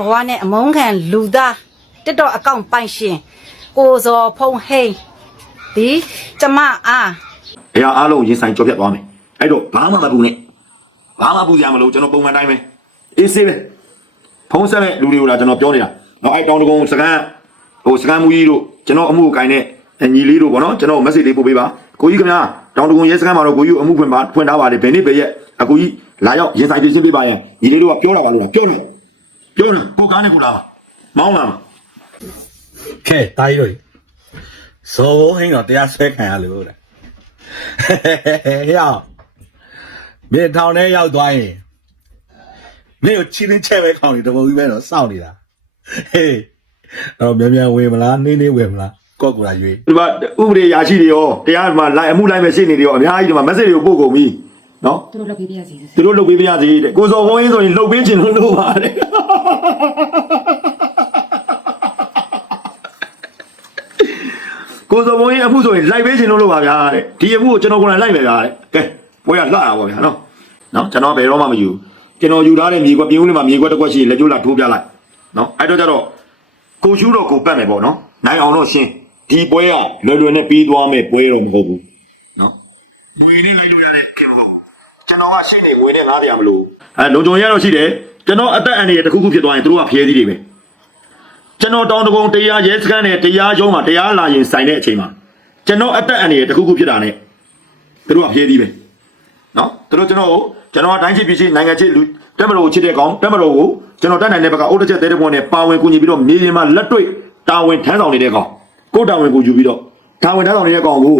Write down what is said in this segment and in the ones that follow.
ဘဝနဲ့အမုန်းခံလူသားတက်တော့အကောင့်ပိုင်ရှင်ကိုဇော်ဖုံဟိန်းဒီကျမအားအရာအားလုံးရင်ဆိုင်ကြော်ပြတ်သွားမယ်အဲ့တော့ဘာမှမပူနဲ့ဘာမှပူစရာမလိုကျွန်တော်ပုံမှန်တိုင်းပဲအေးဆေးပဲဖုံးဆက်တဲ့လူတွေကိုလာကျွန်တော်ပြောနေတာနော်အဲ့တောင်တကုံစကန်ဟိုစကန်မူကြီးတို့ကျွန်တော်အမှုကိုကိုင်တဲ့ညီလေးတို့ဗောနော်ကျွန်တော် message လေးပို့ပေးပါကိုကြီးခင်ဗျာတောင်တကုံရဲစကန်မှာတော့ကိုကြီးကိုအမှုဖွင့်ပါဖွင့်ထားပါတယ်ဘယ်နေ့ဘယ်ရက်အကိုကြီးလာရောက်ရင်ဆိုင်ပြရှင်းပေးပါရင်ညီလေးတို့ကပြောတာပါလို့လားပြောတယ် ပြောတယ်ကိုကားနဲ့ကိုလာပါမောင်းလာပါကဲတာကြီးတို့ဇော်ဘုံဟင်းတော့တရားဆွဲခံရလို့တဲ့ဟဲ့အောင်မြေထောင်ထဲရောက်သွားရင်မြေကိုချင်းချင်းချဲပဲခေါင်းနေတပုံကြီးပဲတော့စောင့်နေတာဟေးအဲ့တော့မြန်မြန်ဝင်မလားနှင်းနှင်းဝင်မလားကော့ကူလာရွေးဒီမှာဥပဒေရာရှိတွေရောတရားမှာလိုက်အမှုလိုက်မဲ့ရှင်းနေတွေရောအများကြီးဒီမှာ message တွေကိုပို့ကုန်ပြီ နော်သူတို့လုပ်ပေးပြရစီသူတို့လုပ်ပေးပြရစီတဲ့ကိုစော်ဘုံရင်းဆိုရင်လုပ်ပေးခြင်းလို့လုပ်ပါတယ်ကိုစော်ဘုံရင်းအမှုဆိုရင်လိုက်ပေးခြင်းလို့လုပ်ပါဗျာတဲ့ဒီအမှုကိုကျွန်တော်ကိုယ်တိုင်လိုက်မယ်ဗျာတဲ့ကဲဘွေးကလှတာပေါ့ဗျာနော်နော်ကျွန်တော်ဘယ်တော့မှမယူကျွန်တော်ယူထားတဲ့မြေကွက်ပြင်းဦးလေးမှာမြေကွက်တစ်ကွက်ရှိရင်လက်ကျိုးလာထိုးပြလိုက်နော်အဲ့တော့ကျတော့ကိုရှူးတော့ကိုပတ်မယ်ပေါ့နော်နိုင်အောင်တော့ရှင်းဒီပွဲကလွယ်လွယ်နဲ့ပြီးသွားမယ်ပွဲတော့မဟုတ်ဘူးနော်ငွေနဲ့လိုက်လို့ရတဲ့ခင်ဗျ ကျွန်တော်ကရှင်းနေငွေနဲ့ငားပြရမလို့အဲလုံချုံရတော့ရှိတယ်ကျွန်တော်အသက်အန္တရာယ်တစ်ခုခုဖြစ်သွားရင်သူတို့ကဖျဲသီးတွေပဲကျွန်တော်တောင်းတကုံတရားရဲစခန်းနဲ့တရားရုံးမှာတရားလာရင်ဆိုင်တဲ့အချိန်မှာကျွန်တော်အသက်အန္တရာယ်တစ်ခုခုဖြစ်တာနဲ့သူတို့ကဖျဲသီးပဲနော်သူတို့ကျွန်တော်ကိုကျွန်တော်ကတိုင်းချစ်ပြည်ချစ်နိုင်ငံချစ်လူတက်မလို့ချစ်တဲ့ကောင်တက်မလို့ကိုကျွန်တော်တက်နိုင်တဲ့ဘက်ကအုတ်တစ်ချက်သေးတဲ့ဘုံနဲ့ပါဝင်ကူညီပြီးတော့မြေပြင်မှာလက်တွေ့တာဝန်ထမ်းဆောင်နေတဲ့ကောင်ကိုယ်တာဝန်ကိုယူပြီးတော့တာဝန်ထမ်းဆောင်နေတဲ့ကောင်ကို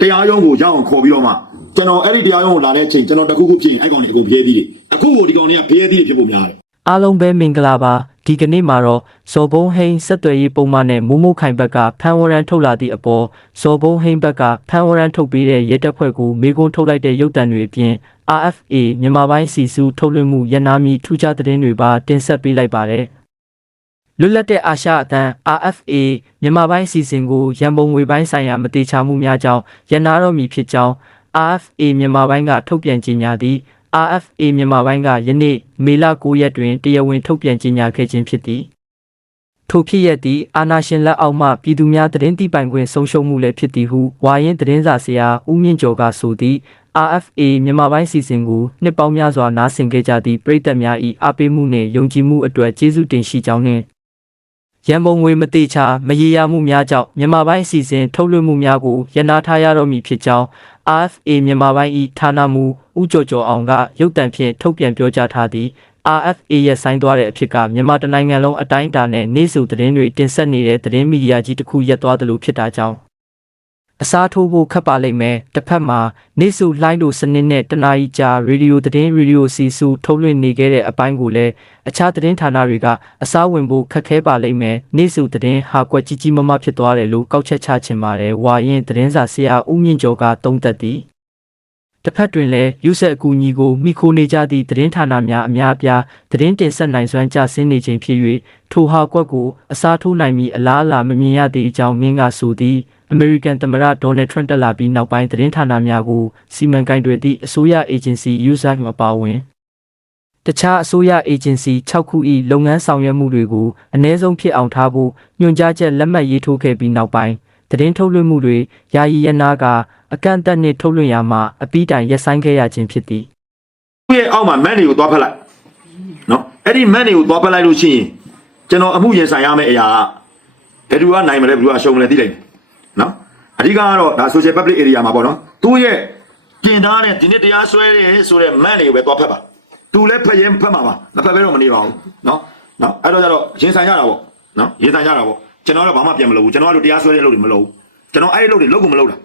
တရားရုံးကိုရောက်အောင်ခေါ်ပြီးတော့မှ ကျွန်တော်အဲ့ဒီတရားရုံးကိုလာတဲ့အချိန်ကျွန်တော်တခုခုဖြစ်ရင်အဲ့ကောင်တွေအကုန်ဖျဲသီးတယ်အခုကိုဒီကောင်တွေကဖျဲသီးတွေဖြစ်ဖို့များတယ်အားလုံးပဲမင်္ဂလာပါဒီကနေ့မှာတော့ဇော်ဘုံဟိန်းဆက်သွယ်ရေးပုံမှန်နဲ့မိုးမိုးခိုင်ဘက်ကဖန်ဝရန်ထုတ်လာသည့်အပေါ်ဇော်ဘုံဟိန်းဘက်ကဖန်ဝရန်ထုတ်ပေးတဲ့ရဲတပ်ဖွဲ့ကိုမေကွန်းထုတ်လိုက်တဲ့ရုပ်တံတွေအပြင် RFA မြန်မာပိုင်းစီစုထုတ်လွှင့်မှုရန်နာမီထူးခြားသတင်းတွေပါတင်ဆက်ပေးလိုက်ပါတယ်လွတ်လပ်တဲ့အာရှအသံ RFA မြန်မာပိုင်းစီစဉ်ကိုရန်ပုံငွေပိုင်းဆိုင်ရာမတိချမှုများကြောင့်ရန်နာတော်မူဖြစ်ကြောင်း RFA မြန်မာပိုင်းကထုတ်ပြန်ကြေညာသည် RFA မြန်မာပိုင်းကယနေ့မေလ9ရက်တွင်တရားဝင်ထုတ်ပြန်ကြေညာခဲ့ခြင်းဖြစ်သည်ထိုဖြစ်ရသည့်အာနာရှင်လက်အောက်မှပြည်သူများသတင်းတိပိုင်ခွင့်ဆုံးရှုံးမှုလည်းဖြစ်သည်ဟုဝါရင်သတင်းစာဆရာဦးမြင့်ကျော်ကဆိုသည် RFA မြန်မာပိုင်းစီစဉ်ကိုနှစ်ပေါင်းများစွာနားဆင်ခဲ့ကြသည့်ပရိသတ်များ၏အားပေးမှုနှင့်ယုံကြည်မှုအတွက်ကျေးဇူးတင်ရှိကြောင်းနှင့်ရန်ပုံငွေမတိချာမရေရာမှုများကြောင့်မြန်မာပိုင်းအစီအစဉ်ထုတ်လွှင့်မှုများကိုရနာထားရတော့မည်ဖြစ်ကြောင်း RFA မြန်မာပိုင်း၏ဌာနမှဦးကျော်ကျော်အောင်ကရုပ်တံဖြင့်ထုတ်ပြန်ပြောကြားထားသည် RFA ရဲ့ဆိုင်းသွားတဲ့အဖြစ်ကမြန်မာတိုင်းနိုင်ငံလုံးအတိုင်းအတာနဲ့နေ့စုသတင်းတွေတင်ဆက်နေတဲ့သတင်းမီဒီယာကြီးတစ်ခုရပ်သွားသလိုဖြစ်တာကြောင့် အစားထိုးဖို့ခက်ပါလိမ့်မယ်တစ်ဖက်မှာနေ့စုလှိုင်းလိုစနစ်နဲ့တနာရီကြာရေဒီယိုသတင်းရေဒီယိုစီစုထုတ်လွှင့်နေခဲ့တဲ့အပိုင်းကိုလည်းအခြားသတင်းဌာနတွေကအစားဝင်ဖို့ခက်ခဲပါလိမ့်မယ်နေ့စုသတင်းဟာကွက်ကြီးကြီးမမဖြစ်သွားတယ်လို့ကောက်ချက်ချချင်ပါတယ်ဝါရင်သတင်းစာဆရာဦးမြင့်ကျော်ကသုံးသပ်သည်တစ်ဖက်တွင်လည်းယူဆက်အကူအညီကိုမိခိုနေကြသည့်သတင်းဌာနများအများအပြားသတင်းတင်ဆက်နိုင်စွမ်းကျဆင်းနေခြင်းဖြစ်၍ထိုဟာကွက်ကိုအစားထိုးနိုင်မည်အလားအလာမမြင်ရသည့်အကြောင်းမင်းကဆိုသည် အမေရိကန်သမ္မတဒေါ်နယ်ထရန့်တက်လာပြီးနောက်ပိုင်းသတင်းဌာနများကိုစီမံကိန်းတွေသည့်အစိုးရအေဂျင်စီ user မပါဝင်တခြားအစိုးရအေဂျင်စီ6ခု၏လုပ်ငန်းဆောင်ရွက်မှုတွေကိုအ ਨੇ ဆုံးဖြစ်အောင်ထားဖို့ညွှန်ကြားချက်လက်မှတ်ရေးထိုးခဲ့ပြီးနောက်ပိုင်းသတင်းထုတ်လွှင့်မှုတွေယာယီရနာကအကန့်အသတ်နှင့်ထုတ်လွှင့်ရမှာအပီးတိုင်ရပ်ဆိုင်းခဲ့ရခြင်းဖြစ်သည်သူ့ရဲ့အောက်မှာမန်တွေကိုသွားဖက်လိုက်နော်အဲ့ဒီမန်တွေကိုသွားဖက်လိုက်လို့ရှိရင်ကျွန်တော်အမှုရင်ဆိုင်ရမယ့်အရာကဘယ်သူကနိုင်မလဲဘယ်သူကရှုံးမလဲသိလိုက်မယ် နော်အဓိကကတော့ဒါ social public area မှာပေါ့နော်သူ့ရဲ့ပြင်သားနဲ့ဒီနေ့တရားစွဲတယ်ဆိုတဲ့မန်တွေကိုပဲသွားဖက်ပါသူလည်းဖက်ရင်ဖက်မှာပါမဖက်ဘဲတော့မနေပါဘူးနော်နော်အဲ့တော့ကျတော့ရင်ဆိုင်ရတာပေါ့နော်ရင်ဆိုင်ရတာပေါ့ကျွန်တော်တော့ဘာမှပြန်မလုပ်ဘူးကျွန်တော်ကတော့တရားစွဲတဲ့အလုပ်တွေမလုပ်ဘူးကျွန်တော်အဲ့ဒီအလုပ်တွေလုပ်ကိုမလုပ်တာ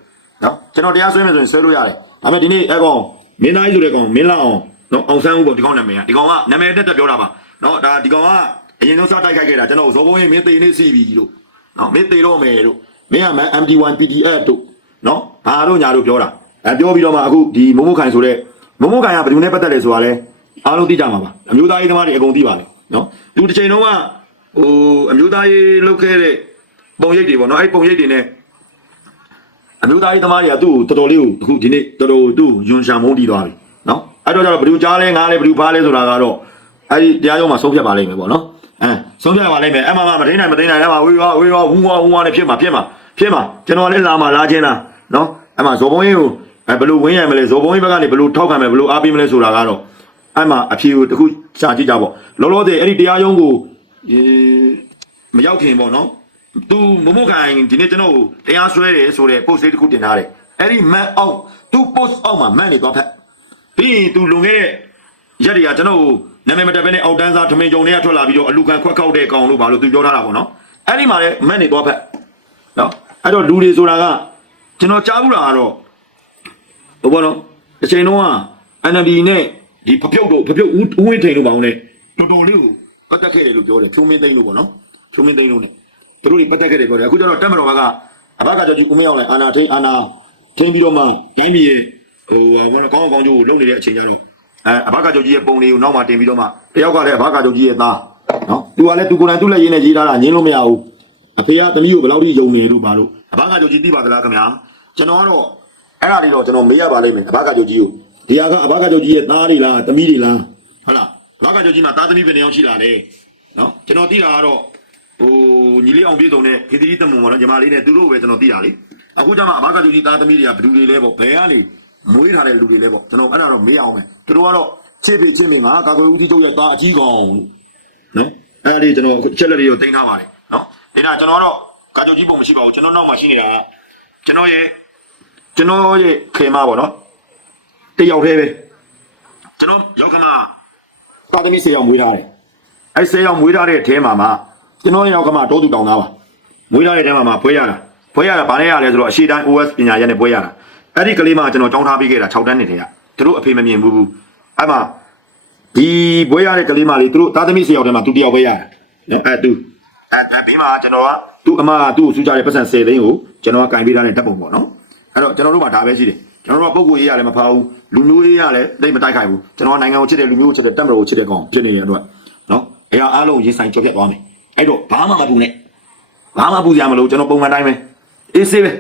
နော်ကျွန်တော်တရားစွဲမယ်ဆိုရင်စွဲလို့ရတယ်ဒါပေမဲ့ဒီနေ့အဲ့ကောင်မင်းသားကြီးဆိုတဲ့ကောင်မင်းလာအောင်နော်အောင်ဆန်းဦးပေါ့ဒီကောင်နာမည်ကဒီကောင်ကနာမည်တက်တက်ပြောတာပါနော်ဒါဒီကောင်ကအရင်ဆုံးစတိုက်ခိုက်ခဲ့တာကျွန်တော်ဇော်ဘုံရင်မင်းတေနေစီပြီလို့နော်မင်းတေတော့မယ်လို့ မင်းက MD1 PDF တို့နော်ဘာတို့ညာတို့ပြောတာအဲပြောပြီးတော့မှအခုဒီမမိုးခိုင်ဆိုတဲ့မမိုးခိုင်ကဘယ်သူနဲ့ပတ်သက်လဲဆိုတာလဲအားလုံးသိကြမှာပါအမျိုးသားရေးသမားတွေအကုန်သိပါလေနော်သူတစ်ချိန်လုံးကဟိုအမျိုးသားရေးလုပ်ခဲ့တဲ့ပုံရိပ်တွေပေါ့နော်အဲ့ပုံရိပ်တွေနဲ့အမျိုးသားရေးသမားတွေကသူ့ကိုတော်တော်လေးကိုအခုဒီနေ့တော်တော်သူ့ကိုယွန်ရှာမုန်းတီးသွားပြီနော်အဲ့တော့ကျတော့ဘယ်သူကြားလဲငားလဲဘယ်သူဖားလဲဆိုတာကတော့အဲ့ဒီတရားရုံးမှာဆုံးဖြတ်ပါလိမ့်မယ်ပေါ့နော် အဲဆုံးဖြတ်ပါလိမ့်မယ်အမှန်မှမသိနိုင်မသိနိုင်လည်းမဝေးရောဝေးရောဝူဝါဝူဝါနဲ့ဖြစ်မှာဖြစ်မှာဖြစ်မှာကျွန်တော်လည်းလာမှာလာချင်းလားနော်အမှဇော်ဘုံကြီးကိုအဲဘယ်လိုဝင်းရမလဲဇော်ဘုံကြီးဘက်ကနေဘယ်လိုထောက်ခံမလဲဘယ်လိုအားပေးမလဲဆိုတာကတော့အမှအဖြေကိုတခုရှာကြည့်ကြပေါ့လောလောဆယ်အဲ့ဒီတရားရုံးကိုအဲမရောက်ခင်ပေါ့နော်သူမမခိုင်ဒီနေ့ကျွန်တော်တရားစွဲတယ်ဆိုတဲ့ post လေးတစ်ခုတင်ထားတယ်အဲ့ဒီ man အောက်သူ post အောက်မှာ man နေတော့ဖက်ပြီးရင်သူလွန်ခဲ့တဲ့ရက်တွေကကျွန်တော်ကို နာမည်မတက်ဘဲနဲ့အောက်တန်းစားထမင်းကြုံတွေကထွက်လာပြီးတော့အလူခံခွက်ခောက်တဲ့ကောင်လို့ဘာလို့သူပြောထားတာပေါ့နော်အဲ့ဒီမှာလည်းမက်နေတော့ဖက်နော်အဲ့တော့လူတွေဆိုတာကကျွန်တော်ကြားဘူးတာကတော့ဟိုဘောနော်အချိန်တုန်းက NLD နဲ့ဒီဖပြုတ်တို့ဖပြုတ်ဦးဦးဝင်းထိန်တို့ပါအောင်လေတော်တော်လေးကိုပတ်သက်ခဲ့တယ်လို့ပြောတယ်ချုံမင်းသိန်းလို့ပေါ့နော်ချုံမင်းသိန်းလို့ ਨੇ သူတို့တွေပတ်သက်ခဲ့တယ်ပြောတယ်အခုကျတော့တက်မတော်ကအဘကကြောကြီးဦးမင်းအောင်လည်းအာနာထိန်အာနာထိန်ပြီးတော့မှတိုင်းပြည်ရဲ့ဟိုကောင်းကောင်းကျိုးကိုလုပ်နေတဲ့အချိန်ကျတော့ အဲအဘကချုပ်ကြီးရဲ့ပုံလေးကိုနောက်မှတင်ပြီးတော့မှတယောက်ကလည်းအဘကချုပ်ကြီးရဲ့သားနော်သူကလည်းသူကိုယ်တိုင်သူ့လက်ရင်းနဲ့ရေးထားတာငင်းလို့မရဘူးအဖေကသမီးကိုဘယ်လောက်ထိယုံနေလို့ပါလို့အဘကချုပ်ကြီးသိပါသလားခင်ဗျာကျွန်တော်ကတော့အဲ့ဒါလေးတော့ကျွန်တော်မေးရပါလိမ့်မယ်အဘကချုပ်ကြီးကိုဒီဟာကအဘကချုပ်ကြီးရဲ့သားတွေလားသမီးတွေလားဟုတ်လားအဘကချုပ်ကြီးမှာသားသမီးပဲနေအောင်ရှိလာတယ်နော်ကျွန်တော်သိတာကတော့ဟိုညီလေးအောင်ပြေဆုံးတဲ့ခေတီတီတမုံပေါ့နော်ညီမလေးနဲ့သူတို့ပဲကျွန်တော်သိတာလေအခုကျမှအဘကချုပ်ကြီးသားသမီးတွေကဘယ်သူတွေလဲပေါ့ဘယ်ကနေမွေးထားတဲ့လူတွေလည်းပေါ့ကျွန်တော်အဲ့ဒါတော့မေးအောင်မယ် သူတို့ကတော့ချစ်ပြီချစ်ပြီငါကာကွယ်ဦးစီးချုပ်ရဲ့သားအကြီးကောင်လို့နော်အဲ့ဒါလေးကျွန်တော်အခုချက်လက်လေးကိုတင်ထားပါတယ်နော်ဒီကကျွန်တော်တော့ကာချုပ်ကြီးပုံမရှိပါဘူးကျွန်တော်နောက်မှာရှိနေတာကကျွန်တော်ရဲ့ကျွန်တော်ရဲ့ခေမပေါ့နော်တယောက်တည်းပဲကျွန်တော်ယောက်ကမတာသမီးဆေးရောက်မွေးထားတယ်အဲ့ဆေးရောက်မွေးထားတဲ့အထဲမှာမှကျွန်တော်ယောက်ကမတိုးသူတောင်းသားပါမွေးထားတဲ့အထဲမှာမှဖွဲရတာဖွဲရတာဘာလဲရလဲဆိုတော့အရှိတိုင်း OS ပညာရပ်နဲ့ဖွဲရတာအဲ့ဒီကလေးမကျွန်တော်ကြောင်းထားပေးခဲ့တာ6တန်းနေတည်းက သူတို့အဖေမမြင်ဘူးဘူးအဲ့မှာဒီဘွဲရတဲ့ကလေးမလေးသူတို့သားသမီးဆရာတော်ထဲမှာသူတယောက်ပဲရတယ်နော်အဲ့သူအဲ့အဲ့ဘေးမှာကျွန်တော်ကသူ့အမကသူ့ကိုစူးကြတဲ့ပတ်စံ10သိန်းကိုကျွန်တော်ကကင်ပေးထားတဲ့တပ်ပုံပေါ့နော်အဲ့တော့ကျွန်တော်တို့မှာဒါပဲရှိတယ်ကျွန်တော်တို့ကပုံကိုရေးရလည်းမဖောက်ဘူးလူမျိုးရေးရလည်းတိတ်မတိုက်ခိုက်ဘူးကျွန်တော်နိုင်ငံကိုချစ်တဲ့လူမျိုးကိုချစ်တဲ့တပ်မတော်ကိုချစ်တဲ့ကောင်ဖြစ်နေတဲ့အတွက်နော်အရာအားလုံးရင်ဆိုင်ကြော်ပြတ်သွားမယ်အဲ့တော့ဘာမှမပူနဲ့ဘာမှပူစရာမလိုကျွန်တော်ပုံမှန်တိုင်းပဲအေးဆေးပဲ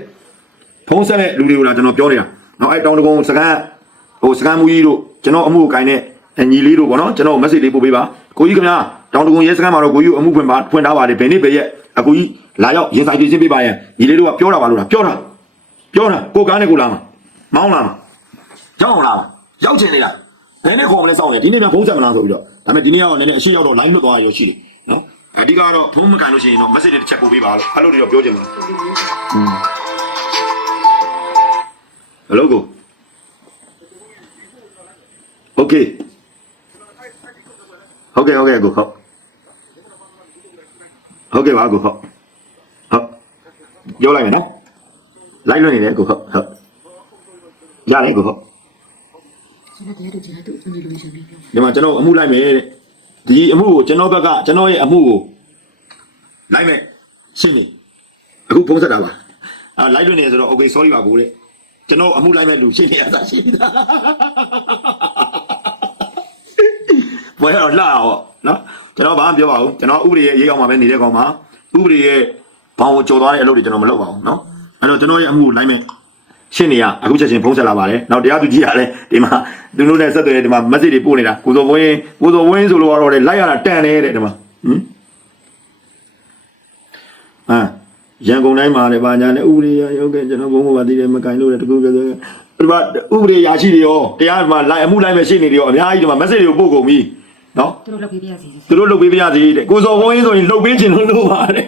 ဖုံးဆက်တဲ့လူတွေကိုလာကျွန်တော်ပြောနေတာ။နော်အဲ့တောင်တကုံစကန် ဟိုစကန်မူကြီးတို့ကျွန်တော်အမှုကိုကိုင်တဲ့ညီလေးတို့ပေါ့နော်ကျွန်တော် message လေးပို့ပေးပါ။ကိုကြီးခင်ဗျာတောင်တကုံရဲစကန်မှာတော့ကိုကြီးကိုအမှုဖွင့်ပါဖွင့်ထားပါတယ်ဘယ်နေ့ပဲရက်အကူကြီးလာရောက်ရင်ဆိုင်ပြင်းပေးပါရဲ့ညီလေးတို့ကပြောတာပါလို့လားပြောတာပြောတာကိုကားနဲ့ကိုလာမှာမောင်းလာမှာရောက်အောင်လာမှာရောက်ချင်နေလားဘယ်နဲ့ခေါ်မလဲစောင့်နေဒီနေ့မှဖုံးဆက်မလားဆိုပြီးတော့ဒါပေမဲ့ဒီနေ့ကတော့နည်းနည်းအရှိရောက်တော့ line လွတ်သွားရရှိတယ်နော်အဓိကတော့ဖုံးမကန်လို့ရှိရင်တော့ message တစ်ချက်ပို့ပေးပါလို့အဲ့လိုတွေတော့ပြောချင်တယ်อืม Hello go. Okay. Okay okay go ဟုတ်ဟုတ်ကဲ့ပါကိုဟုတ်ဟုတ်ပြောလိုက်မယ်နော်လိုက်လွှင့်နေတယ်ကိုဟုတ်ဟုတ်ရတယ်ကိုဟုတ်ကျွန်တော်တရားတို့ကျွန်တော်တို့အညီလိုရှင်ပြီးပြောဒီမှာကျွန်တော်အမှုလိုက်မယ်တဲ့ဒီအမှုကိုကျွန်တော်ဘက်ကကျွန်တော်ရဲ့အမှုကိုလိုက်မယ်ရှင်းနေအခုဖုံးဆက်တာပါအာလိုက်လွှင့်နေဆိုတော့ okay sorry ပါကိုတဲ့ကျွန်တော်အမှုလိုက်မဲ့လူရှင်းနေရတာရှင်းနေတာ ဘယ်တော့လာအောင်နော်ကျွန်တော်ဘာမှပြောပါဘူးကျွန်တော်ဥပဒေရဲ့ရေးအောင်မှာပဲနေတဲ့ကောင်မှာဥပဒေရဲ့ဘောင်ကိုကြော်သွားတဲ့အလုပ်တွေကျွန်တော်မလုပ်ပါဘူးနော်အဲ့တော့ကျွန်တော်ရဲ့အမှုကိုလိုက်မယ်ရှင်းနေရအခုချက်ချင်းဖုံးဆက်လာပါတယ်နောက်တရားသူကြီးကလည်းဒီမှာသူတို့နဲ့ဆက်သွယ်ဒီမှာ message တွေပို့နေတာကိုစောဝင်းကိုစောဝင်းဆိုလို့ကတော့လေလိုက်ရတာတန်တယ်တဲ့ဒီမှာဟမ်အာရန်ကုန်တိုင်းမှာလည်းဗာညာနဲ့ဥပဒေရရုပ်ကကျွန်တော်ဘုံဘဝတည်တယ်မကင်လို့တဲ့တကူကဆိုဒီမှာဥပဒေရာရှိတွေရောတရားဒီမှာလိုက်အမှုလိုက်မဲ့ရှင်းနေတွေရောအများကြီးဒီမှာ message တွေကိုပို့ကုန်ပြီ နော်သူတို့လုပ်ပေးပြရစီသူတို့လုပ်ပေးပြရစီတဲ့ကိုစောဝင်းဆိုရင်လုပ်ပေးချင်လို့လုပ်ပါတယ်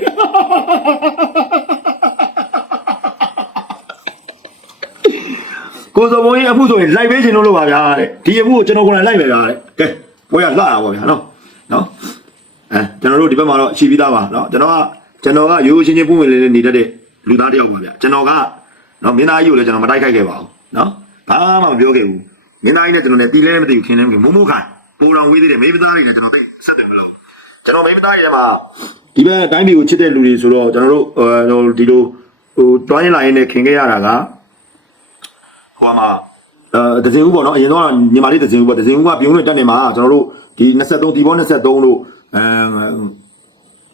ကိုစောဝင်းအမှုဆိုရင်လိုက်ပေးချင်လို့လုပ်ပါဗျာတဲ့ဒီအမှုကိုကျွန်တော်ကိုယ်တိုင်လိုက်မယ်ဗျာတဲ့ကဲဘွေးကလှတာပေါ့ဗျာနော်နော်အဲကျွန်တော်တို့ဒီဘက်မှာတော့ရှိပြီးသားပါနော်ကျွန်တော်ကကျွန်တော်ကရိုးရိုးချင်းချင်းပုံဝင်လေးလေးနေတတ်တဲ့လူသားတစ်ယောက်ပါဗျာကျွန်တော်ကနော်မင်းသားကြီးကိုလည်းကျွန်တော်မတိုက်ခိုက်ခဲ့ပါဘူးနော်ဘာမှမပြောခဲ့ဘူးမင်းသားကြီးနဲ့ကျွန်တော်လည်းတီးလဲမသိဘူးထင်လဲမသိဘူးမုံမိုးခိုင် ပူတော်ဝေးသေးတယ်မိဘသားတွေနဲ့ကျွန်တော်သိဆက်တယ်မလို့ကျွန်တော်မိမသားတွေထဲမှာဒီဘက်အတိုင်းပြည်ကိုချစ်တဲ့လူတွေဆိုတော့ကျွန်တော်တို့ဟိုဒီလိုဟိုတွိုင်းလာရင်းနဲ့ခင်ခဲ့ရတာကဟိုမှာအဲဒဇင်ဦးပေါ့နော်အရင်တော့ညီမလေးဒဇင်ဦးပေါ့ဒဇင်ဦးကပြုံးနဲ့တက်နေမှာကျွန်တော်တို့ဒီ23ဒီဘော23တို့အဲ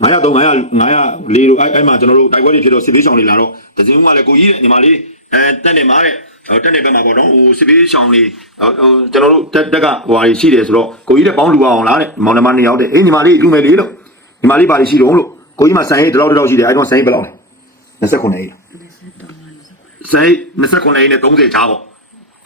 900 300 900လေးတို့အဲအဲ့မှာကျွန်တော်တို့တိုက်ပွဲတွေဖြစ်တော့စစ်ပေးဆောင်တွေလာတော့ဒဇင်ဦးကလည်းကိုကြီးတဲ့ညီမလေးအဲတက်နေမှာတဲ့ တက်နေဘက်မှာပေါ့နော်ဟိုစစ်ပေးဆောင်တွေဟိုကျွန်တော်တို့တက်တက်ကဟိုဟာရှိတယ်ဆိုတော့ကိုကြီးတဲ့ပေါင်းလူအောင်လားတဲ့မောင်နှမနှစ်ယောက်တဲ့အေးညီမလေးလူမယ်လေးလို့ဒီမှာလေးပါလေးရှိတော့လို့ကိုကြီးမှာဆိုင်ရေးဒီလောက်ဒီလောက်ရှိတယ်အဲ့တော့ဆိုင်ရေးဘယ်လောက်လဲ29ရေးဆိုင်ရေး29ရေးနဲ့30ချားပေါ့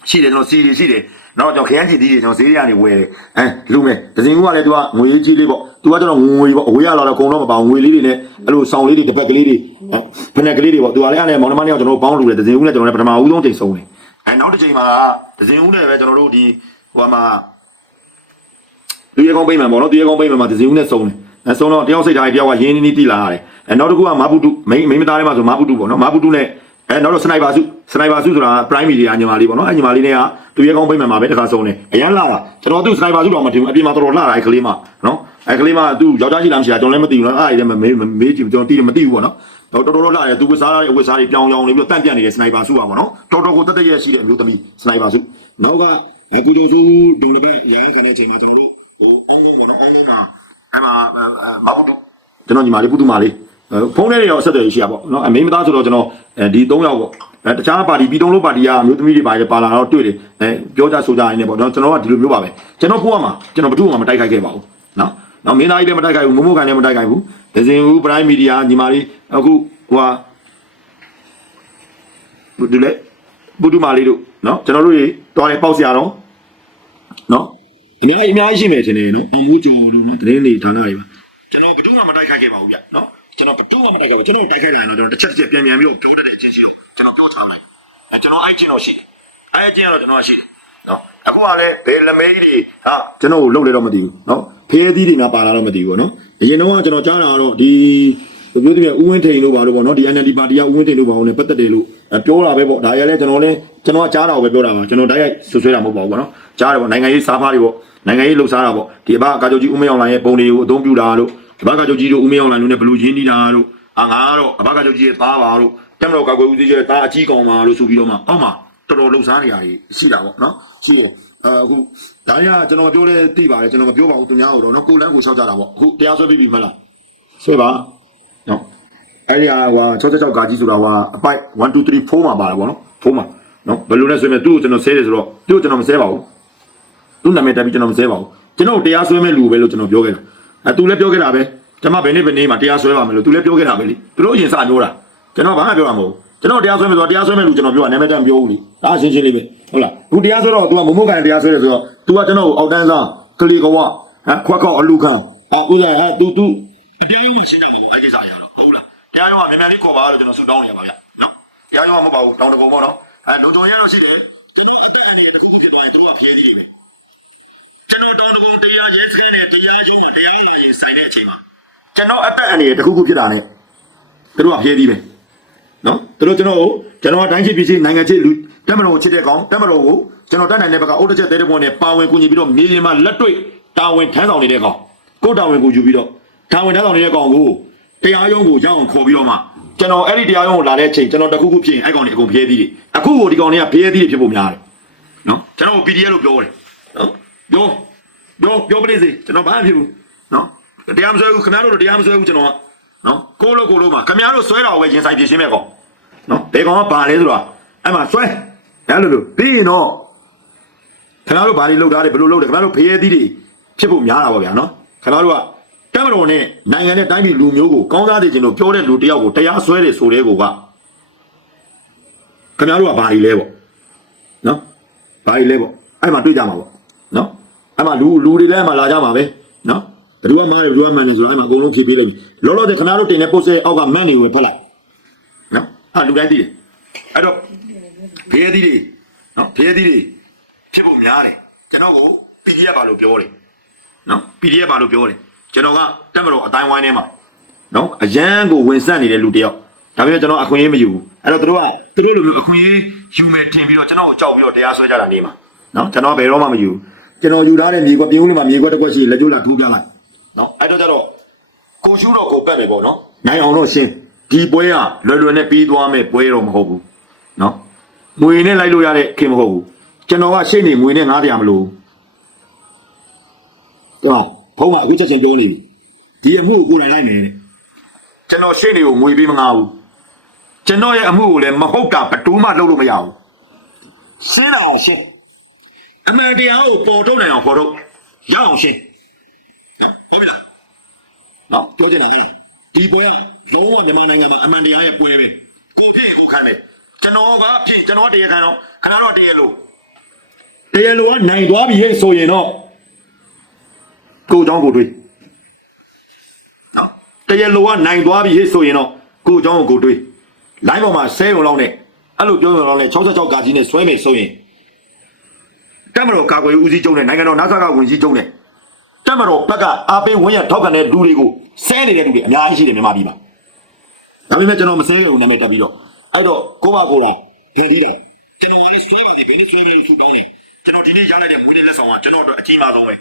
ရှိတယ်ကျွန်တော်စီတွေရှိတယ်နောက်ကျွန်တော်ခရမ်းချီတီးတွေကျွန်တော်ဈေးတွေကနေဝယ်တယ်အဲလူမယ်ဒဇင်ကူကလည်းသူကငွေကြီးလေးပေါ့သူကကျွန်တော်ငွေပေါ့အဝေးရလာတော့အကုန်လုံးမပါငွေလေးတွေနဲ့အဲ့လိုဆောင်လေးတွေတစ်ပတ်ကလေးတွေဖက်နက်ကလေးတွေပေါ့သူကလည်းအဲ့နဲ့မောင်နှမနှစ်ယောက်ကျွန်တော်ပေါင်းလူတယ်ဒဇင်ကူနဲ့ကျွန်တော်လည်းပထမဦးဆုံးချိန်ဆုံးတယ်အဲနောက်တစ်ချိန်မှာဒဇင်ဦးနဲ့ပဲကျွန်တော်တို့ဒီဟိုမှာသူရဲကောင်းပိတ်မှန်ပေါ့နော်သူရဲကောင်းပိတ်မှန်မှာဒဇင်ဦးနဲ့စုံတယ်အဲစုံတော့တယောက်စိတ်ထားတယောက်ကရင်းနှီးနှီးတိလာရတယ်အဲနောက်တစ်ခုကမာပုတုမိမိမသားလေးမှာဆိုမာပုတုပေါ့နော်မာပုတုနဲ့ အဲနောက်တော့စနိုက်ပါစုစနိုက်ပါစုဆိုတာ prime media ညီမလေးပေါ့နော်အဲညီမလေးနဲ့ကသူရဲကောင်းပိတ်မှန်မှာပဲတစ်ခါစုံတယ်အရန်လာတာကျွန်တော်သူစနိုက်ပါစုတော့မတင်ဘူးအပြင်မှာတော်တော်လာတာအဲကလေးမနော်အဲကလေးမသူယောက်ျားရှိလားမရှိလားကျွန်တော်လည်းမသိဘူးနော်အဲ့ဒါလည်းမမေးမေးကြည့်ကျွန်တော်တိတယ်မသိဘူးပေါ့နော်တော့တော်တော်လာတယ်သူဝစ်စားရတဲ့အဝစ်စားတွေပြောင်းပြောင်းနေပြီးတော့တန့်ပြန့်နေတဲ့စနိုက်ပါစုပါပေါ့နော်တော်တော်ကိုတက်တက်ရရှိတဲ့အမျိုးသမီးစနိုက်ပါစုနောက်ကအခုတို့စုဒုံလည်းပဲရန်ကနေချိန်မှာကျွန်တော်တို့ဟိုအောင်းလုံးပေါ့နော်အောင်းလုံးကအဲ့မှာမဟုတ်ဘူးကျွန်တော်ညီမလေးပုတုမလေး ဖုန်းထဲတွေရောဆက်သွယ်ရှိရပေါ့နော်အမေမသားဆိုတော့ကျွန်တော်အဲဒီ၃ယောက်ပေါ့အဲတခြားပါတီပြည်တုံးလို့ပါတီကအမျိုးသမီးတွေပါလေပါလာတော့တွေ့တယ်အဲပြောကြဆိုကြရင်းနေပေါ့နော်ကျွန်တော်ကဒီလိုမျိုးပါပဲကျွန်တော်ဖို့ကမှာကျွန်တော်ဘယ်သူမှမတိုက်ခိုက်ခဲ့ပါဘူးနော်နော်မင်းသားကြီးလည်းမတိုက်ခိုက်ဘူးမမိုးကန်လည်းမတိုက်ခိုက်ဘူးဒဇင်ဦးပရိုင်းမီဒီယာညီမလေးအခုဟိုဟာဒီလေပုတုမလေးတို့နော်ကျွန်တော်တို့တွေတော်တယ်ပေါက်စရာတော့နော်အများကြီးအများကြီးရှိမယ်ထင်တယ်နော်အောင်မှုကျော်တို့နော်တရင်လေးဌာနတွေပါကျွန်တော်ဘယ်သူမှမတိုက်ခိုက်ခဲ့ပါဘူးဗျနော် ကျွန်တော်ဘယ်သူမှမတိုက်ခိုက်ဘူးကျွန်တော်တိုက်ခိုက်လာရင်တော့တစ်ချက်တစ်ချက်ပြန်ပြန်ပြီးတော့ပြောတတ်တဲ့အချင်းချင်းကျွန်တော်ပြောချလိုက်အဲကျွန်တော်အဲ့ချင်းတော့ရှိတယ်အဲ့ချင်းတော့ကျွန်တော်ရှိတယ်နော်အခုကလည်းဘယ်လမဲကြီးတွေဟာကျွန်တော်ကိုလှုပ်လေတော့မသိဘူးနော်ဖေးသီးတွေငါပါလာတော့မသိဘူးနော်အရင်တော့ကျွန်တော်ကြားတာတော့ဒီပြောတည်းဥဝင်းထိန်လို့ပါလို့ပေါ့နော်ဒီ NLD ပါတီကဥဝင်းထိန်လို့ပါအောင်လည်းပတ်သက်တယ်လို့ပြောတာပဲပေါ့ဒါရလည်းကျွန်တော်လည်းကျွန်တော်ကကြားတာကိုပဲပြောတာပါကျွန်တော်တိုက်ရိုက်ဆွဆွဲတာမဟုတ်ပါဘူးပေါ့နော်ကြားတယ်ပေါ့နိုင်ငံရေးစားဖားတွေပေါ့နိုင်ငံရေးလှုပ်ရှားတာပေါ့ဒီအဘကာချုပ်ကြီးဦးမင်းအောင်လိုင်ရဲ့ပုံတွေကိုအသုံးပြုတာလို့ အဘကာချုပ်ကြီးတို့ဦးမင်းအောင်လိုင်တို့နဲ့ဘလူရင်းနေတာတို့အာငါကတော့အဘကာချုပ်ကြီးရဲ့သားပါလို့တက်မတော်ကာကွယ်ဦးစီးရဲ့သားအကြီးကောင်ပါလို့ဆိုပြီးတော့မှအောက်မှာတော်တော်လှုပ်ရှားနေရတယ်ရှိတာပေါ့နော်ရှိရအခုဒါရကျွန်တော်ပြောလဲသိပါတယ်ကျွန်တော်မပြောပါဘူးသူများတို့တော့နော်ကိုလန်းကိုလျှောက်ကြတာပေါ့အခုတရားစွဲပြီးပြီမလားဆွဲပါနော်အဲ့ဒီဟာဟို66ကာကြီးဆိုတာဟိုအပိုက်1 2 3 4မှာပါတယ်ဗောနော်4မှာနော်ဘယ်လိုလဲဆိုရင်သူ့ကိုကျွန်တော်ဆဲတယ်ဆိုတော့သူ့ကိုကျွန်တော်မဆဲပါဘူးသူ့နာမည်တက်ပြီးကျွန်တော်မဆဲပါဘူးကျွန်တော်တရားစွဲမဲ့လူပဲလို့ကျွန်တော်ပြောခဲ့တာ အဲသူလည်းပြောခဲ့တာပဲကျွန်မဘယ်နေ့ဘယ်နေ့မှာတရားစွဲပါမယ်လို့သူလည်းပြောခဲ့တာပဲလေသူတို့အရင်စပြောတာကျွန်တော်ဘာမှပြောမှာမဟုတ်ကျွန်တော်တရားစွဲမယ်ဆိုတော့တရားစွဲမဲ့လူကျွန်တော်ပြောတာနာမည်တက်မပြောဘူးလေဒါအရှင်းရှင်းလေးပဲဟုတ်လားသူတရားစွဲတော့ तू ကမမုတ်ကန်တရားစွဲတယ်ဆိုတော့ तू ကကျွန်တော်ကိုအောက်တန်းစားကလေးကဝဟမ်ခွက်ခေါက်အလူခံအာဦးဇာဟဲ့ तू तू အပြိုင်မှရှင်းတယ်မဟုတ်အဲ့ဒီစားရတော့ဟုတ်လား တရားရုံးကမြန်မြန်လေးခေါ်ပါလို့ကျွန်တော်ဆုတောင်းနေရပါဗျနော်တရားရုံးကမဟုတ်ပါဘူးတောင်းတကုံပေါ့နော်အဲလုံတော်ရတော့ရှိတယ်ကျွန်တော်အသက်အန္တရာယ်တစ်ခုခုဖြစ်သွားရင်တို့ကဖျဲသေးတယ်ပဲ ကျွန်တော်တောင်းတကုံတရားရဲစခန်းနဲ့တရားရုံးမှာတရားလာရင်ဆိုင်တဲ့အချိန်မှာကျွန်တော်အသက်အန္တရာယ်တစ်ခုခုဖြစ်တာနဲ့တို့ကဖျဲသေးပဲနော်တို့ကျွန်တော်ကိုကျွန်တော်ကတိုင်းချစ်ပြည်ချစ်နိုင်ငံချစ်လူတက်မတော်ကိုချစ်တဲ့ကောင်တက်မတော်ကိုကျွန်တော်တက်နိုင်တဲ့ဘက်ကအိုးတစ်ချက်သေးတဲ့ဘုံနဲ့ပါဝင်ကူညီပြီးတော့မြေပြင်မှာလက်တွေ့တာဝန်ထမ်းဆောင်နေတဲ့ကောင်ကိုတာဝန်ကိုယူပြီးတော့တာဝန်ထမ်းဆောင်နေတဲ့ကောင်ကိုတရားရုံးကိုရောက်အောင်ခေါ်ပြီးတော့မှကျွန်တော်အဲ့ဒီတရားရုံးကိုလာတဲ့အချိန်ကျွန်တော်တခုခုဖြစ်ရင်အဲ့ကောင်တွေအကုန်ဖျဲသီးတယ်အခုကိုဒီကောင်တွေကဖျဲသီးတွေဖြစ်ဖို့များတယ်နော်ကျွန်တော် PDF လို့ပြောတယ်နော် ပြောပြောပြောပလေးစေကျွန်တော်ဘာမှဖြစ်ဘူးနော်တရားမဆွဲဘူးခင်ဗျားတို့တော့တရားမဆွဲဘူးကျွန်တော်ကနော်ကိုလို့ကိုလို့မှာခင်ဗျားတို့ဆွဲတာကိုပဲရင်ဆိုင်ပြင်ရှင်းမဲ့ကောင်နော်ဘယ်ကောင်ကပါလဲဆိုတော့အဲ့မှာဆွဲအဲ့လိုလိုပြီးရင်တော့ခင်ဗျားတို့ဘာတွေလုပ်တာလဲဘယ်လိုလုပ်တယ်ခင်ဗျားတို့ဖျဲသီးတွေဖြစ်ဖို့များတာပါဗျာနော်ခင်ဗျားတို့ကတမတော်နဲ့နိုင်ငံနဲ့တိုင်းပြည်လူမျိုးကိုကောင်းစားတဲ့ခြင်းတို့ပြောတဲ့လူတယောက်ကိုတရားစွဲတယ်ဆိုတဲ့ကိုကခင်ဗျားတို့ကဘာကြီးလဲပေါ့နော်ဘာကြီးလဲပေါ့အဲ့မှာတွေ့ကြမှာပေါ့ နော်အဲ့မှာလူလူတွေလည်းအဲ့မှာလာကြမှာပဲနော်ဘယ်သူကမားတယ်ဘယ်သူကမှန်တယ်ဆိုတော့အဲ့မှာအကုန်လုံးဖြည့်ပေးလိုက်ပြီလောလောဆယ်ခင်ဗျားတို့တင်တဲ့ post ရဲ့အောက်ကမန်နေကိုဖက်လိုက်နော်ဟာလူတိုင်းသိတယ်အဲ့တော့ဖေးသီးတွေနော်ဖေးသီးတွေဖြစ်ဖို့များတယ်ကျွန်တော်ကို PDF ပါလို့ပြောတယ်နော် PDF ပါလို့ပြောတယ်ကျွန်တော်ကတက်မတော်အတိုင်းဝိုင်းထဲမှာနော်အရန်ကိုဝင်ဆက်နေတဲ့လူတယောက်ဒါပေမဲ့ကျွန်တော်အခွင့်အရေးမယူဘူးအဲ့တော့သူတို့ကသူတို့လိုမျိုးအခွင့်အရေးယူမယ်ထင်ပြီးတော့ကျွန်တော်ကိုကြောက်ပြီးတော့တရားစွဲကြတာနေမှာ နော်ကျွန်တော်ဘယ်တော့မှမယူဘူးကျွန်တော်ယူထားတဲ့မြေကွက်ပြင်းဦးလေးမှာမြေကွက်တစ်ကွက်ရှိရင်လက်ကျိုးလာထိုးပြလိုက်နော်အဲ့တော့ကျတော့ကိုရှူတော့ကိုပက်မယ်ပေါ့နော်နိုင်အောင်တော့ရှင်းဒီပွဲကလွယ်လွယ်နဲ့ပြီးသွားမယ်ပွဲတော့မဟုတ်ဘူးနော်ငွေနဲ့လိုက်လို့ရတဲ့ခင်မဟုတ်ဘူးကျွန်တော်ကရှေ့နေငွေနဲ့ငားတရားမလို့ဘူးတော့ဖုံးကအခုချက်ချင်းပြောနေပြီဒီအမှုကိုကိုယ်တိုင်လိုက်မယ်တဲ့ကျွန်တော်ရှေ့တွေကိုငွေပေးမငါဘူးကျွန်တော်ရဲ့အမှုကိုလည်းမဟုတ်တာဘယ်တူမှလုပ်လို့မရဘူးရှင်းတာအောင်ရှင်း အမှန်တရားကိုပေါ်ထုတ်နိုင်အောင်ပေါ်ထုတ်ရအောင်ရှင်းဟုတ်ပြီလား နော်ပြောချင်တာဟဲ့ဒီပွဲကလုံးဝမြန်မာနိုင်ငံမှာအမှန်တရားရဲ့ပွဲပဲကိုဖြစ်ကိုခံတယ်ကျွန်တော်ကဖြစ်ကျွန်တော်တရားခံတော့ခဏတော့တရားလို့တရားလို့ကနိုင်သွားပြီဟဲ့ဆိုရင်တော့ကိုเจ้าကိုတွေးနော်တရားလို့ကနိုင်သွားပြီဟဲ့ဆိုရင်တော့ကိုเจ้าကိုတွေး line ပေါ်မှာဆဲရုံလောက်နဲ့အဲ့လိုပြောရုံလောက်နဲ့66ကာကြီးနဲ့ဆွဲမယ်ဆိုရင် တက်မတော်ကာကွယ်ရေးဦးစီးချုပ်နဲ့နိုင်ငံတော်နာဆာကဝင်ကြီးချုပ်နဲ့တက်မတော်ဘက်ကအားပေးဝန်းရထောက်ခံတဲ့လူတွေကိုဆဲနေတဲ့လူတွေအများကြီးရှိတယ်မြန်မာပြည်မှာဒါပေမဲ့ကျွန်တော်မဆဲရုံနာမည်တက်ပြီးတော့အဲ့တော့ကိုမကိုလာဖင်ပြီးတော့ကျွန်တော်ကလည်းဆွဲပါသေးဘယ်နည်းဆွဲမလဲဆူတောင်းနေကျွန်တော်ဒီနေ့ရလိုက်တဲ့မွေးနေ့လက်ဆောင်ကကျွန်တော်တို့အကြီးမားဆုံးပဲ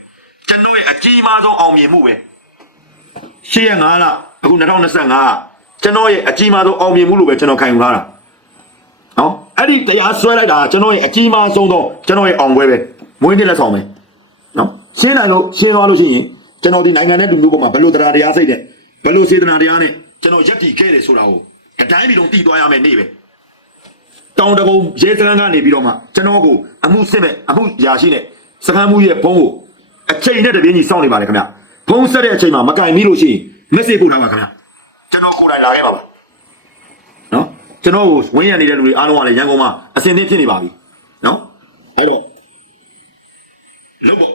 ကျွန်တော်ရဲ့အကြီးမားဆုံးအောင်မြင်မှုပဲရှေ့ရ9လအခု2025ကျွန်တော်ရဲ့အကြီးမားဆုံးအောင်မြင်မှုလို့ပဲကျွန်တော်ခံယူထားတာနော် အဲ့ဒီတရားဆွဲလိုက်တာကျွန်တော်ရဲ့အကြီးမားဆုံးသောကျွန်တော်ရဲ့အောင်ပွဲပဲမွေးနေ့လက်ဆောင်ပဲနော်ရှင်းနိုင်လို့ရှင်းသွားလို့ရှိရင်ကျွန်တော်ဒီနိုင်ငံနဲ့လူမျိုးပေါ်မှာဘယ်လိုတရားတရားစိတ်နဲ့ဘယ်လိုစေတနာတရားနဲ့ကျွန်တော်ရက်တည်ခဲ့တယ်ဆိုတာကိုအတိုင်းပြည်လုံးတည်သွားရမယ်နေ့ပဲတောင်တကုံရဲစခန်းကနေပြီးတော့မှကျွန်တော်ကိုအမှုစစ်မဲ့အမှုရာရှိနဲ့စခန်းမှုရဲ့ဘုံကိုအချိန်နဲ့တပြင်းကြီးစောင့်နေပါတယ်ခင်ဗျဘုံဆက်တဲ့အချိန်မှာမကင်မိလို့ရှိရင် message ပို့ထားပါခင်ဗျကျွန်တော်ကိုယ်တိုင်လာခဲ့ပါပါနော် ကျွန်တော်ကိုဝင်းရနေတဲ့လူတွေအားလုံးကလည်းရန်ကုန်မှာအစင်သင်းဖြစ်နေပါပြီနော်အဲ့တော့လို့ပေါ့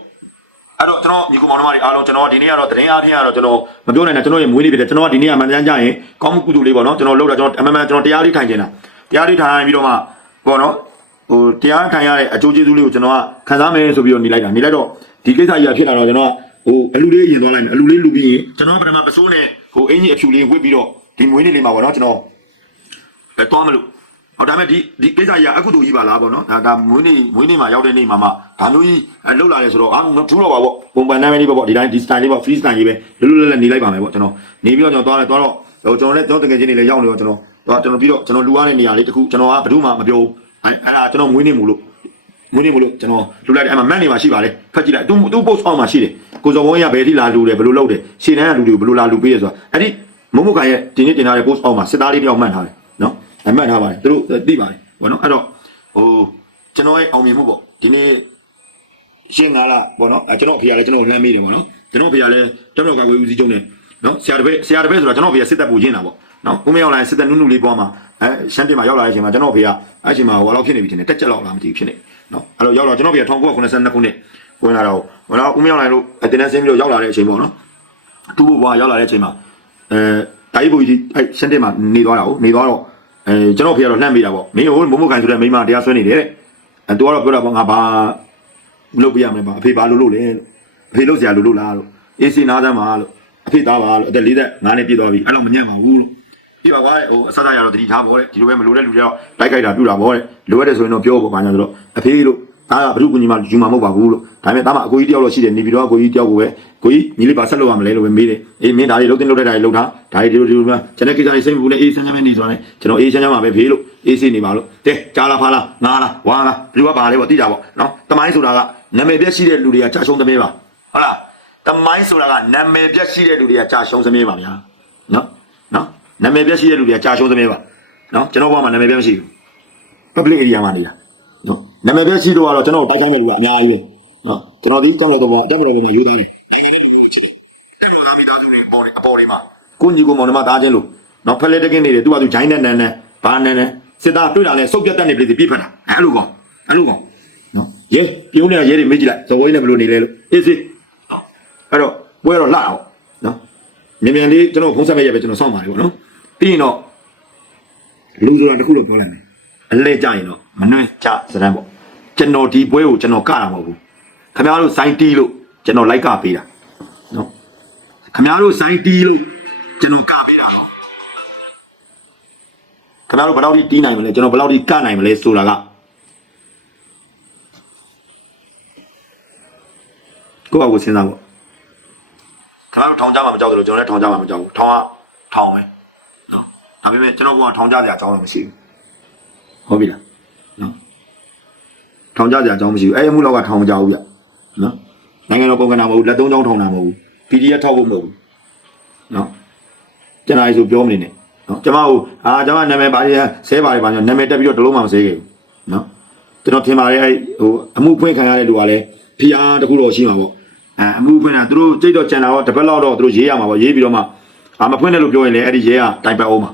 အဲ့တော့ကျွန်တော်ညီကောင်မောင်နှမတွေအားလုံးကျွန်တော်ဒီနေ့ကတော့သတင်းအားဖြင့်ကတော့ကျွန်တော်မပြောနိုင်တာကျွန်တော်ရဲ့မွေးနေ့ဖြစ်တယ်ကျွန်တော်ကဒီနေ့ကမှန်တမ်းကြရင်ကောင်းမှုကုသိုလ်လေးပေါ့နော်ကျွန်တော်လောက်တာကျွန်တော်အမှန်မှန်ကျွန်တော်တရားလေးထိုင်နေတာတရားလေးထိုင်ပြီးတော့မှပေါ့နော်ဟိုတရားထိုင်ရတဲ့အကျိုးကျေးဇူးလေးကိုကျွန်တော်ကခံစားမယ်ဆိုပြီးတော့နေလိုက်တာနေလိုက်တော့ဒီကိစ္စကြီးကဖြစ်လာတော့ကျွန်တော်ကဟိုအလူလေးရင်သွားလိုက်မယ်အလူလေးလူပြီးရင်ကျွန်တော်ကပထမပစိုးနဲ့ဟိုအင်ကြီးအဖြူလေးဝစ်ပြီးတော့ဒီမွေးနေ့လေးမှာပေါ့နော်ကျွန်တော် ပဲသွားမလို့ဟောဒါမဲ့ဒီဒီကိစ္စကြီးကအခုတူကြီးပါလားပေါ့နော်ဒါဒါမွေးနေ့မွေးနေ့မှာရောက်တဲ့နေ့မှာမှဒါမျိုးကြီးအလုပ်လာရဲဆိုတော့အာမထူးတော့ပါပေါ့ပုံပန်နာမည်လေးပေါ့ပေါ့ဒီတိုင်းဒီ style လေးပေါ့ free style ကြီးပဲလွတ်လွတ်လပ်လပ်နေလိုက်ပါမယ်ပေါ့ကျွန်တော်နေပြီးတော့ကျွန်တော်သွားတယ်သွားတော့ဟိုကျွန်တော်လည်းကျွန်တော်တကယ်ချင်းနေလည်းရောက်နေတော့ကျွန်တော်သွားကျွန်တော်ပြီးတော့ကျွန်တော်လူရတဲ့နေရာလေးတခုကျွန်တော်ကဘယ်သူမှမပြောဘူးအဲအဲကျွန်တော်မွေးနေ့မို့လို့မွေးနေ့မို့လို့ကျွန်တော်လူလိုက်တယ်အဲ့မှာမက်နေမှာရှိပါလေဖတ်ကြည့်လိုက်သူသူ post အောက်မှာရှိတယ်ကိုစော်ဘုံရဘယ်ထိလာလူတယ်ဘယ်လိုလုပ်တယ်ရှေ့တန်းကလူတွေကိုဘယ်လိုလာလူပေးရဆိုတာအဲ့ဒီမုံမုတ်ကန်ရဲ့ဒီနေ့တင်ထားတဲ့ post အောက်မှာစစ်သားလေးတယောက်မှတ်ထားတယ်နော်အ မှတ်ထားပါတယ်သူတို့သိပါတယ်ဘောနော်အဲ့တော့ဟိုကျွန်တော်ရဲ့အောင်မြင်မှုပေါ့ဒီနေ့ရှင်းငါလားဗောနော်အဲကျွန်တော်အဖေကလည်းကျွန်တော်ကိုလှမ်းမိတယ်ဗောနော်ကျွန်တော်အဖေကလည်းတက်တော့ကကွယ်ဦးစီးချုပ်နဲ့နော်ဆရာတပည့်ဆရာတပည့်ဆိုတာကျွန်တော်အဖေကစစ်တပ်ပူချင်းတာဗောနော်ဦးမရောက်လာရင်စစ်တပ်နုနုလေးပွားမှာအဲရှမ်းပြည်မှာရောက်လာတဲ့အချိန်မှာကျွန်တော်အဖေကအဲ့အချိန်မှာဟိုလောက်ဖြစ်နေပြီထင်တယ်တက်ကြက်လောက်လားမသိဘူးဖြစ်နေနော်အဲ့လိုရောက်လာကျွန်တော်အဖေက1992ခုနှစ်ဝင်လာတော့ဟိုတော့ဦးမရောက်လာလို့အတင်းနဲ့ဆင်းပြီးတော့ရောက်လာတဲ့အချိန်ဗောနော်သူ့ဘွားရောက်လာတဲ့အချိန်မှာအဲတာကြီးဘူကြီးအဲရှမ်းပြည်မှာနေသွားတာကိုနေသွားတော့ အဲကျွန်တော်အဖေကတော့လှမ်းမိတာဗောမင်းဟိုမုံမခိုင်ဆိုတဲ့မိန်းမတရားဆွဲနေတယ်တဲ့အဲသူကတော့ပြောတာဗောငါဘာလုပ်ပြရမယ်ပါအဖေဘာလို့လို့လဲလို့အဖေလုပ်စရာလို့လို့လားလို့အေးစင်နာသားမှာလို့အဖေသားပါလို့အသက်45နှစ်ပြည့်သွားပြီအဲ့လောက်မညံ့ပါဘူးလို့ပြပါကွာဟိုအဆက်သားရတော့တတိထားပါတဲ့ဒီလိုပဲမလိုတဲ့လူတွေတော့လိုက်ကြိုက်တာပြတာပေါ့တဲ့လိုရတယ်ဆိုရင်တော့ပြောပါပါညာဆိုတော့အဖေလို့ သားကဘုရုကူညီမယူမှာမဟုတ်ပါဘူးလို့ဒါပေမဲ့သားမအကိုကြီးတယောက်တော့ရှိတယ်နေပြီးတော့အကိုကြီးတယောက်ကိုပဲကိုကြီးညီလေးပါဆက်လုပ်ရမလဲလို့ပဲမေးတယ်အေးမင်းဒါလေးလုံးတင်လုပ်တဲ့ဒါလေးလုပ်ထားဒါလေးဒီလိုဒီလိုမှကျွန်တော်ကိစ္စလေးစိတ်မပူနဲ့အေးဆန်းဆန်းပဲနေသွားတယ်ကျွန်တော်အေးဆန်းဆန်းပါပဲဖေးလို့အေးစိနေပါလို့တဲ့ကြားလားဖားလားငားလားဝါလားဘယ်လိုကပါလဲပေါ့သိတာပေါ့နော်တမိုင်းဆိုတာကနာမည်ပြက်ရှိတဲ့လူတွေကကြာရှုံးသမီးပါဟုတ်လားတမိုင်းဆိုတာကနာမည်ပြက်ရှိတဲ့လူတွေကကြာရှုံးသမီးပါဗျာနော်နော်နာမည်ပြက်ရှိတဲ့လူတွေကကြာရှုံးသမီးပါနော်ကျွန်တော်ဘဝမှာနာမည်ပြက်မရှိဘူး public area မှာနေတာ နော်နာမည်ပြရှိတော့ကတော့ကျွန်တော်တိုက်ခိုင်းမဲ့လူကအများကြီးပဲနော်ကျွန်တော်ဒီတောင်းလို့တော့အတက်မတော်ကယူသားတယ်တက်တော်သားမိသားစုတွေပေါ်နေအပေါ်တွေမှာကိုညီကိုမောင်နှမသားချင်းလို့နော်ဖက်လက်တကင်းနေတယ်သူကသူဂျိုင်းနဲ့နန်းနဲ့ဘာနဲ့နဲ့စစ်သားတွေ့တာလဲစုပ်ပြတ်တက်နေပြီပြစ်ဖက်တာအဲ့လိုကောင်အဲ့လိုကောင်နော်ရဲပြုံးနေရဲတွေမေးကြည့်လိုက်ဇော်ဝင်းနဲ့ဘယ်လိုနေလဲလို့အေးစေးအဲ့တော့ပွဲတော့လှအောင်နော်မြန်မြန်လေးကျွန်တော်ဖုန်းဆက်မဲ့ရပဲကျွန်တော်စောင့်ပါတယ်ပေါ့နော်ပြီးရင်တော့လူဆိုတာတစ်ခုလို့ပြောလိုက်မယ်အလဲကြရင်တော့ မနှွဲကြစရန်ပေါ့ကျွန်တော်ဒီပွဲကိုကျွန်တော်ကတာမဟုတ်ဘူးခင်ဗျားတို့စိုင်းတီးလို့ကျွန်တော်လိုက်ကပေးတာနော်ခင်ဗျားတို့စိုင်းတီးလို့ကျွန်တော်ကပေးတာခင်ဗျားတို့ဘယ်လောက်ထိတီးနိုင်မလဲကျွန်တော်ဘယ်လောက်ထိကနိုင်မလဲဆိုတာကကိုယ့်အကိုစဉ်းစားပေါ့ခင်ဗျားတို့ထောင်ကြမှာမကြောက်တယ်လို့ကျွန်တော်လည်းထောင်ကြမှာမကြောက်ဘူးထောင်ကထောင်ပဲနော်ဒါပေမဲ့ကျွန်တော်ကထောင်ကြစရာအကြောင်းတော့မရှိဘူးဟုတ်ပြီလားနော် ထောင်ကြကြအကြောင်းမရှိဘူးအဲ့အမှုလောက်ကထောင်မကြဘူးဗျနော်နိုင်ငံတော်ပုံကနာမဟုတ်ဘူးလက်သုံးချောင်းထောင်တာမဟုတ်ဘူး PDF ထောက်ဖို့မဟုတ်ဘူးနော်ကျွန်တော်အဲဆိုပြောမနေနဲ့နော်ကျွန်မဟိုအာကျွန်မနာမည်ပါရဆဲပါတယ်ပါညနာမည်တက်ပြီးတော့တလုံးမှမဆဲခဲ့ဘူးနော်ကျွန်တော်ထင်ပါတယ်အဲ့ဟိုအမှုဖွင့်ခံရတဲ့လူကလည်းဖီအားတခုတော့ရှိမှာပေါ့အဲအမှုဖွင့်တာသူတို့ကြိတ်တော့ကြံတာတော့တစ်ပတ်လောက်တော့သူတို့ရေးရမှာပေါ့ရေးပြီးတော့မှအာမဖွင့်တယ်လို့ပြောရင်လည်းအဲ့ဒီရေးကတိုင်ပတ်အောင်ပါ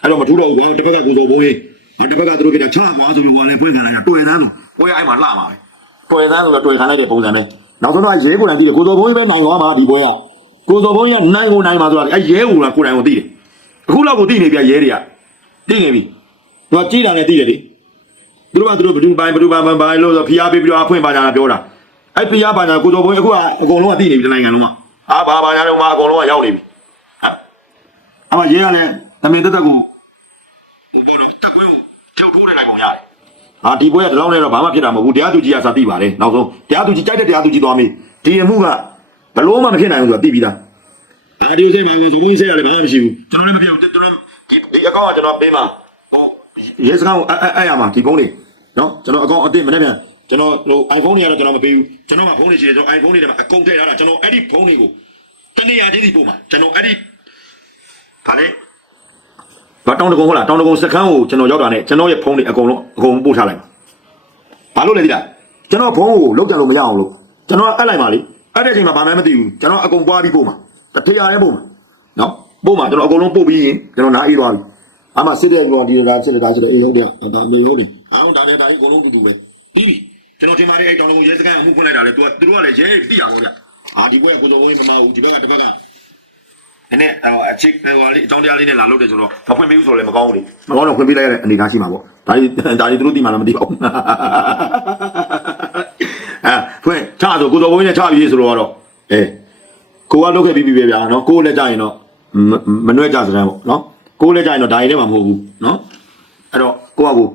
အဲ့တော့မထူးတော့ဘူးကွာတစ်ပတ်ကကိုစောဘုံရေး တစ်ပတ်ကသူတို့ပြတာချာကွာဆိုပြီးဟိုလည်းဖွင့်ခံလိုက်တာတွေ့သန်းတော့ဘိုးရအဲ့မှာလှမှာပဲတွေ့သန်းဆိုတော့တွေ့ခံလိုက်တဲ့ပုံစံပဲနောက်ဆုံးတော့ရေးကိုယ်တိုင်ပြီးတယ်ကိုစောဘုံရေးပဲနိုင်သွားမှာဒီဘွဲကကိုစောဘုံရေးကနိုင်ကိုနိုင်မှာဆိုတာအဲ့ရဲကိုကကိုယ်တိုင်ကိုသိတယ်အခုလောက်ကိုသိနေပြရဲတွေကသိနေပြီသူကကြည်တာနဲ့သိတယ်လေသူတို့ကသူတို့ဘယ်သူပိုင်းဘယ်သူပိုင်းပိုင်းလို့ဆိုဖိအားပေးပြီးတော့အဖွင့်ပါကြတာပြောတာအဲ့ဖိအားပါကြကိုတော်ဘုံအခုကအကုန်လုံးကသိနေပြီတိုင်းနိုင်ငံလုံးကအာဘာဘာညာလုံးမှာအကုန်လုံးကရောက်နေပြီဟမ်အမရေးရလဲတမင်တက်တက်ကို ဘုံတော့တက်ကွင်းကိုဖြုတ်ထိုးနေနိုင်ပုံရတယ်ဟာဒီပွဲကဒီလောက်နဲ့တော့ဘာမှဖြစ်တာမဟုတ်ဘူးတရားသူကြီးကစာသိပါတယ်နောက်ဆုံးတရားသူကြီးကြိုက်တဲ့တရားသူကြီးသွားပြီဒီအမှုကဘလို့မှမဖြစ်နိုင်ဘူးဆိုတာသိပြီးသားအာဒီဥစိတ်မှာကိုဘုံကြီးဆက်ရတယ်ဘာမှမရှိဘူးကျွန်တော်လည်းမပြောဘူးကျွန်တော်ဒီဒီအကောင့်ကကျွန်တော်ပေးမှာဟိုရဲစခန်းကိုအဲ့အဲ့ရမှာဒီဖုန်းတွေနော်ကျွန်တော်အကောင့်အစ်မနေ့ပြန်ကျွန်တော်ဟို iPhone တွေကတော့ကျွန်တော်မပေးဘူးကျွန်တော်ကဖုန်းတွေရှိတယ်ကျွန်တော် iPhone တွေထဲမှာအကုန်ထည့်ထားတာကျွန်တော်အဲ့ဒီဖုန်းတွေကိုတနေ့ရာချင်းစီပို့မှာကျွန်တော်အဲ့ဒီဒါလေ ဘာတောင်းတကုံဟုတ်လားတောင်းတကုံစခန်းကိုကျွန်တော်ရောက်တာနဲ့ကျွန်တော်ရဲ့ဖုန်းတွေအကုန်လုံးအကုန်ပို့ထားလိုက်မှာဘာလို့လဲဒီလားကျွန်တော်ဖုန်းကိုလောက်ကြလို့မရအောင်လို့ကျွန်တော်အပ်လိုက်ပါလေအဲ့ဒီအချိန်မှာဘာမှမသိဘူးကျွန်တော်အကုန်ပွားပြီးပို့မှာတစ်ထည့်ရတယ်ပို့မှာနော်ပို့မှာကျွန်တော်အကုန်လုံးပို့ပြီးရင်ကျွန်တော်နားအေးသွားပြီအမစစ်တဲ့ကောင်ဒီဒါစစ်တဲ့ဒါစစ်တဲ့အေးဟုတ်တယ်ဒါမေဟုတ်တယ်အားလုံးဒါလည်းဒါကြီးအကုန်လုံးတူတူပဲပြီးပြီကျွန်တော်ထင်ပါတယ်အဲ့တောင်လုံးရဲစခန်းအမှုဖွင့်လိုက်တာလေသူကသူတို့ကလည်းရဲသိရပါဗျအာဒီဘက်ကကိုစောဝင်းမမဘူးဒီဘက်ကတစ်ဘက်က နည်းနည်းအချိဟိုလေးအကြောင်းတရားလေးနဲ့လာလုပ်တယ်ဆိုတော့မဖွင့်ပေးဘူးဆိုတော့လည်းမကောင်းဘူးလေမကောင်းတော့ဖွင့်ပေးလိုက်ရတဲ့အနေအထားရှိမှာပေါ့ဒါကြီးဒါကြီးသူတို့ဒီမှာလည်းမသိပါဘူးအဲဖွင့်ချဆိုကိုတော်ဘုန်းကြီးနဲ့ချပြီးဆိုတော့ကတော့အဲကိုကလုပ်ခဲ့ပြီးပြီပဲဗျာနော်ကိုလည်းကြရင်တော့မနှွဲကြစမ်းပေါ့နော်ကိုလည်းကြရင်တော့ဒါကြီးလည်းမမဟုတ်ဘူးနော်အဲ့တော့ကိုကကို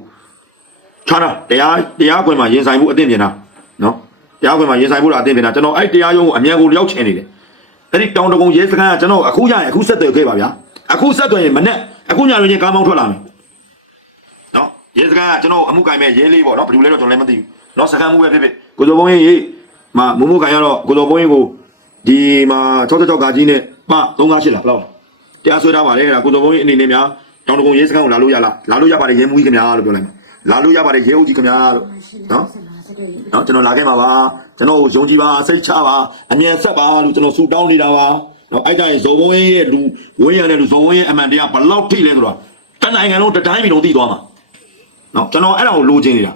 ချတာတရားတရားခွင်မှာရင်ဆိုင်မှုအသင့်ပြင်တာနော်တရားခွင်မှာရင်ဆိုင်မှုလားအသင့်ပြင်တာကျွန်တော်အဲ့တရားရုံးကိုအမြန်ကိုလျောက်ချင်နေတယ် အဲ့ဒီတောင်တကုံရဲစခန်းကကျွန်တော်အခုရရင်အခုဆက်သွယ်ခဲ့ပါဗျာအခုဆက်သွယ်ရင်မနဲ့အခုညနေချင်းကားမောင်းထွက်လာမယ်နော်ရဲစခန်းကကျွန်တော်အမှုကိုင်မဲ့ရဲလေးပေါ့နော်ဘယ်လိုလဲတော့ကျွန်တော်လည်းမသိဘူးနော်စခန်းမှုပဲဖြစ်ဖြစ်ကိုစောဘုန်းကြီးမမမိုးကန်ရတော့ကိုစောဘုန်းကြီးကိုဒီမှာ66ကကြီးနဲ့ပ398လားဘယ်လောက်တရားဆွဲထားပါတယ်အဲ့ဒါကိုစောဘုန်းကြီးအနေနဲ့များတောင်တကုံရဲစခန်းကိုလာလို့ရလားလာလို့ရပါတယ်ရဲမှုကြီးခင်ဗျာလို့ပြောလိုက်မယ်လာလို့ရပါတယ်ရဲအုပ်ကြီးခင်ဗျာလို့နော် နော်ကျွန်တော်လာခဲ့ပါပါကျွန်တော်ယုံကြည်ပါစိတ်ချပါအမြဲဆက်ပါလို့ကျွန်တော်ဆူတောင်းနေတာပါနော်အဲ့ကြရင်ဇော်ဘုံကြီးရဲ့လူဝင်းရတဲ့လူဇော်ဘုံကြီးအမှန်တရားဘလောက်ထိလဲဆိုတော့တနိုင်ငံလုံးတတိုင်းပြည်လုံးသိသွားမှာနော်ကျွန်တော်အဲ့ဒါကိုလိုချင်နေတာ